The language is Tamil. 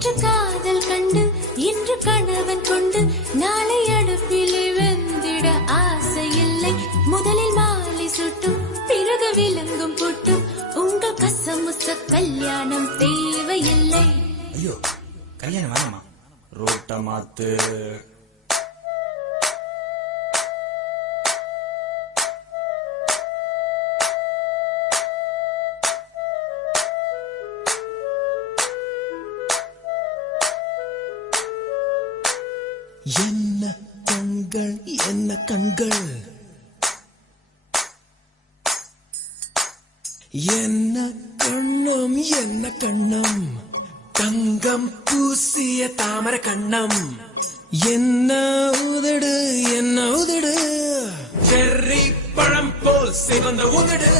நேற்று காதல் கண்டு இன்று கணவன் கொண்டு நாளை அடுப்பிலே வெந்திட ஆசை இல்லை. முதலில் மாலை சுட்டும் பிறகு விலங்கும் புட்டும் உங்கள் கசமுச கல்யாணம் தேவையில்லை. ஐயோ கல்யாணம் வேணாமா, ரோட்ட மாத்து. என்ன கண்கள் என்ன கண்கள், என்ன கண்ணம் என்ன கண்ணம், தங்கம் பூசிய தாமர கண்ணம். என்ன உதடு என்ன உதடு, செர்ரி பழம் போல் சிவந்த உதடு.